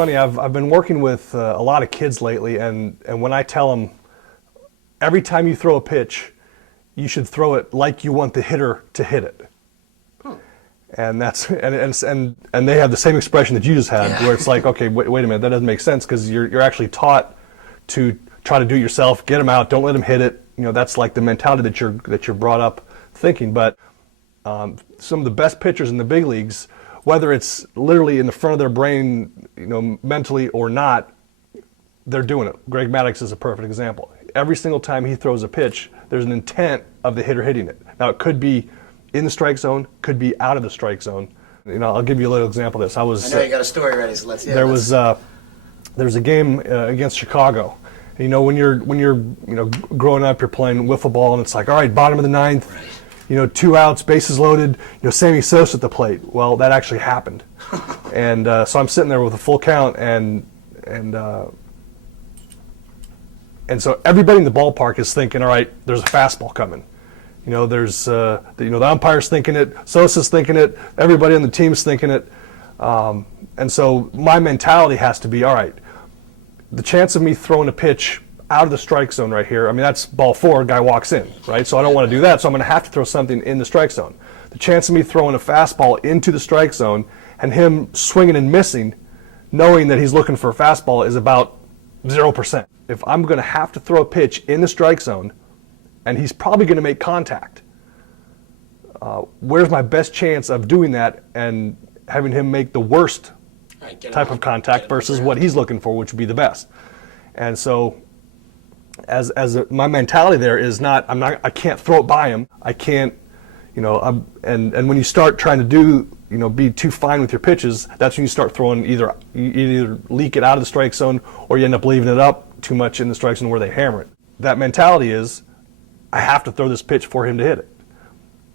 funny. I've been working with a lot of kids lately, and when I tell them every time you throw a pitch, you should throw it like you want the hitter to hit it. And that's and they have the same expression that you just had, where it's like, okay, wait a minute, that doesn't make sense, because you're actually taught to try to do it yourself, get them out, don't let them hit it. You know, that's like the mentality that you're brought up thinking. But some of the best pitchers in the big leagues, whether it's literally in the front of their brain, you know, mentally or not, they're doing it. Greg Maddux is a perfect example. Every single time he throws a pitch, there's an intent of the hitter hitting it. Now, it could be in the strike zone, could be out of the strike zone. You know, I'll give you a little example of this. I know you got a story ready, so let's hear it. There was a game against Chicago. And, you know, when you're growing up, you're playing wiffle ball, and it's like, all right, bottom of the ninth, Right. you know, 2 outs, bases loaded, you know, Sammy Sosa at the plate. Well, that actually happened. And so I'm sitting there with a full count, and so everybody in the ballpark is thinking, all right, there's a fastball coming. You know, there's the umpire's thinking it, Sosa's thinking it, everybody on the team's thinking it. And so my mentality has to be, all right, the chance of me throwing a pitch out of the strike zone right here, I mean, that's ball 4, guy walks in, right? So I don't want to do that, so I'm going to have to throw something in the strike zone. The chance of me throwing a fastball into the strike zone and him swinging and missing, knowing that he's looking for a fastball, is about 0%. If I'm going to have to throw a pitch in the strike zone, and he's probably going to make contact, where's my best chance of doing that and having him make the worst type of contact versus what he's looking for, which would be the best? And so my mentality there is I can't throw it by him. I can't, you know, and when you start trying to do, you know, be too fine with your pitches, that's when you start throwing, you either leak it out of the strike zone or you end up leaving it up too much in the strike zone where they hammer it. That mentality is, I have to throw this pitch for him to hit it.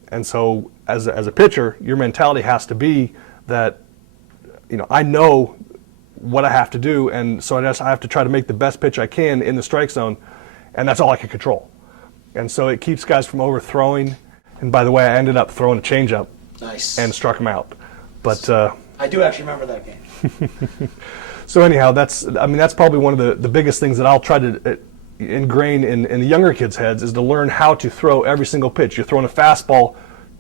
And so as a pitcher, your mentality has to be that, you know, I know what I have to do, and so I have to try to make the best pitch I can in the strike zone, and that's all I can control. And so it keeps guys from overthrowing. And by the way, I ended up throwing a changeup. Nice. And struck him out. But I do actually remember that game. So anyhow, that's probably one of the biggest things that I'll try to ingrain in the younger kids' heads, is to learn how to throw every single pitch. You're throwing a fastball,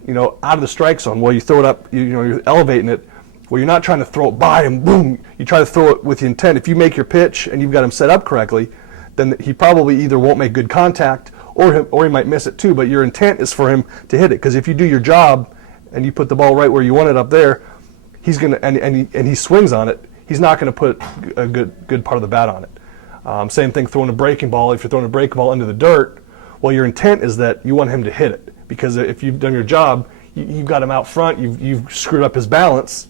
you know, out of the strike zone. Well, you throw it up, you're elevating it. Well, you're not trying to throw it by him, boom. You try to throw it with the intent. If you make your pitch and you've got him set up correctly, then he probably either won't make good contact or he might miss it too. But your intent is for him to hit it, because if you do your job and you put the ball right where you want it up there, he's gonna and he swings on it. He's not going to put a good part of the bat on it. Same thing throwing a breaking ball. If you're throwing a breaking ball into the dirt, well, your intent is that you want him to hit it, because if you've done your job, you've got him out front, you've screwed up his balance,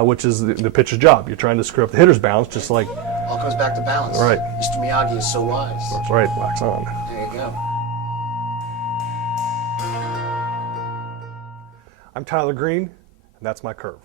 which is the pitcher's job. You're trying to screw up the hitter's balance, just like... All comes back to balance. Right. Mr. Miyagi is so wise. That's right, wax on. There you go. I'm Tyler Green, and that's my curve.